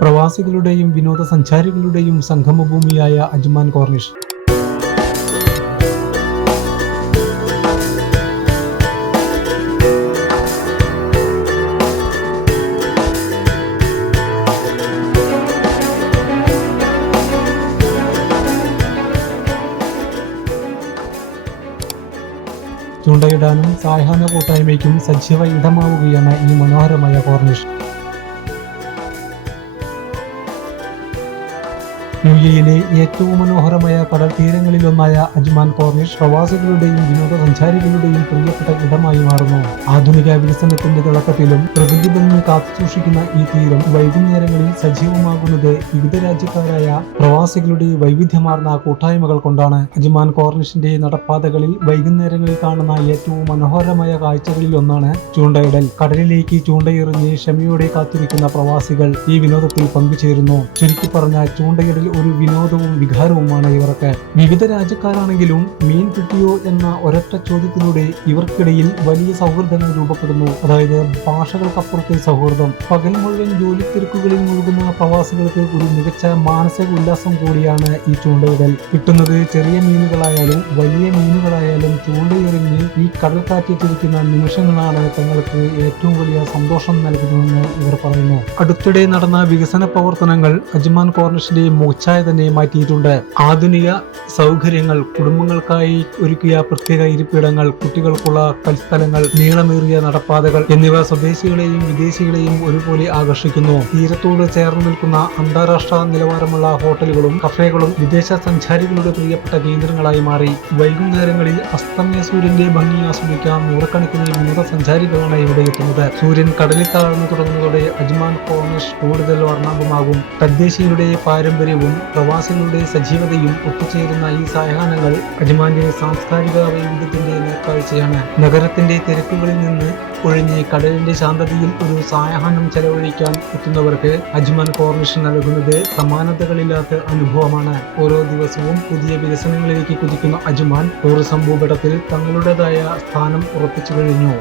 പ്രവാസികളുടെയും വിനോദസഞ്ചാരികളുടെയും സംഗമഭൂമിയായ Ajman Corniche. ചൂണ്ടയിടാനും സായാഹ്ന കൂട്ടായ്മയ്ക്കും സജീവ ഇടമാവുകയാണ് ഈ മനോഹരമായ കോർണിഷ്. യുഎഇയിലെ ഏറ്റവും മനോഹരമായ കടൽ തീരങ്ങളിലൊന്നായ അജ്മാൻ കോർണിഷ് പ്രവാസികളുടെയും വിനോദസഞ്ചാരികളുടെയും പ്രിയപ്പെട്ട ഇടമായി മാറുന്നു. ആധുനിക വികസനത്തിന്റെ തിളക്കത്തിലും പ്രകൃതി ഭംഗി കാത്തുസൂക്ഷിക്കുന്ന ഈ തീരം വൈകുന്നേരങ്ങളിൽ സജീവമാകുന്നത് വിവിധ രാജ്യക്കാരായ പ്രവാസികളുടെ വൈവിധ്യമാർന്ന കൂട്ടായ്മകൾ കൊണ്ടാണ്. അജ്മാൻ കോർണിഷിന്റെ നടപ്പാതകളിൽ വൈകുന്നേരങ്ങളിൽ കാണുന്ന ഏറ്റവും മനോഹരമായ കാഴ്ചകളിൽ ഒന്നാണ് ചൂണ്ടയിടൽ. കടലിലേക്ക് ചൂണ്ടയെറിഞ്ഞ് ക്ഷമയോടെ കാത്തിരിക്കുന്ന പ്രവാസികൾ ഈ വിനോദത്തിൽ പങ്കുചേരുന്നു. ചുരുക്കി പറഞ്ഞ ചൂണ്ടയിടൽ ഒരു വിനോദവും വികാരവുമാണ് ഇവർക്ക്. വിവിധ രാജ്യക്കാരാണെങ്കിലും മീൻ കിട്ടിയോ എന്ന ഒരൊറ്റ ചോദ്യത്തിലൂടെ ഇവർക്കിടയിൽ വലിയ സൗഹൃദങ്ങൾ രൂപപ്പെടുന്നു. അതായത് ഭാഷകൾക്കപ്പുറത്തെ സൗഹൃദം. പകൽ മുഴുവൻ ജോലി തിരക്കുകളിൽ മുഴുകുന്ന പ്രവാസികൾക്ക് ഒരു മികച്ച മാനസിക ഉല്ലാസം കൂടിയാണ് ഈ ചൂണ്ടയിടൽ. കിട്ടുന്നത് ചെറിയ മീനുകളായാലും വലിയ മീനുകളായാലും ചൂണ്ടയെറിഞ്ഞ് ഈ കടൽക്കാറ്റിട്ടിരിക്കുന്ന നിമിഷങ്ങളാണ് തങ്ങൾക്ക് ഏറ്റവും വലിയ സന്തോഷം നൽകുന്നതെന്ന് ഇവർ പറയുന്നു. അടുത്തിടെ നടന്ന വികസന പ്രവർത്തനങ്ങൾ അജ്മാൻ കോർണിഷിന്റെ മുഖച്ഛായ തന്നെ മാറ്റിയിട്ടുണ്ട്. ആധുനിക സൗകര്യങ്ങൾ, കുടുംബങ്ങൾക്കായി ഒരുക്കിയ പ്രത്യേക ഇരിപ്പിടങ്ങൾ, കുട്ടികൾക്കുള്ള കളിസ്ഥലങ്ങൾ, നീളമേറിയ നടപ്പാതകൾ എന്നിവ സ്വദേശികളെയും വിദേശികളെയും ഒരുപോലെ ആകർഷിക്കുന്നു. തീരത്തോട് ചേർന്ന് നിൽക്കുന്ന അന്താരാഷ്ട്ര നിലവാരമുള്ള ഹോട്ടലുകളും കഫേകളും വിദേശ സഞ്ചാരികളുടെ പ്രിയപ്പെട്ട കേന്ദ്രങ്ങളായി മാറി. വൈകുന്നേരങ്ങളിൽ അസ്തമയ സൂര്യന്റെ ഭംഗി ആസ്വദിക്കാൻ നൂറുകണക്കിന് വിനോദസഞ്ചാരികളാണ് ഇവിടെ എത്തുന്നത്. സൂര്യൻ കടലിൽ താഴ്ന്നു തുടങ്ങുന്നതോടെ അജ്മാൻ കോർണിഷ് കൂടുതൽ വർണ്ണാഭമാകും. തദ്ദേശീയരുടെ പാരമ്പര്യവും പ്രവാസികളുടെ സജീവതയും ഒത്തുചേരുന്ന ഈ സായാഹ്നങ്ങൾ അജ്മാന്റെ സാംസ്കാരിക വൈവിധ്യത്തിന്റെ നേർക്കാഴ്ചയാണ്. നഗരത്തിന്റെ തിരക്കുകളിൽ നിന്ന് ഒഴിഞ്ഞ് കടലിന്റെ ശാന്തതയിൽ ഒരു സായാഹ്നം ചെലവഴിക്കാൻ എത്തുന്നവർക്ക് അജ്മാൻ കോർണിഷ് നൽകുന്നത് സമാനതകളില്ലാത്ത അനുഭവമാണ്. ഓരോ ദിവസവും പുതിയ വികസനങ്ങളിലേക്ക് കുതിക്കുന്ന അജ്മാൻ ടൂറിസം ഭൂപടത്തിൽ തങ്ങളുടേതായ സ്ഥാനം ഉറപ്പിച്ചു കഴിഞ്ഞു.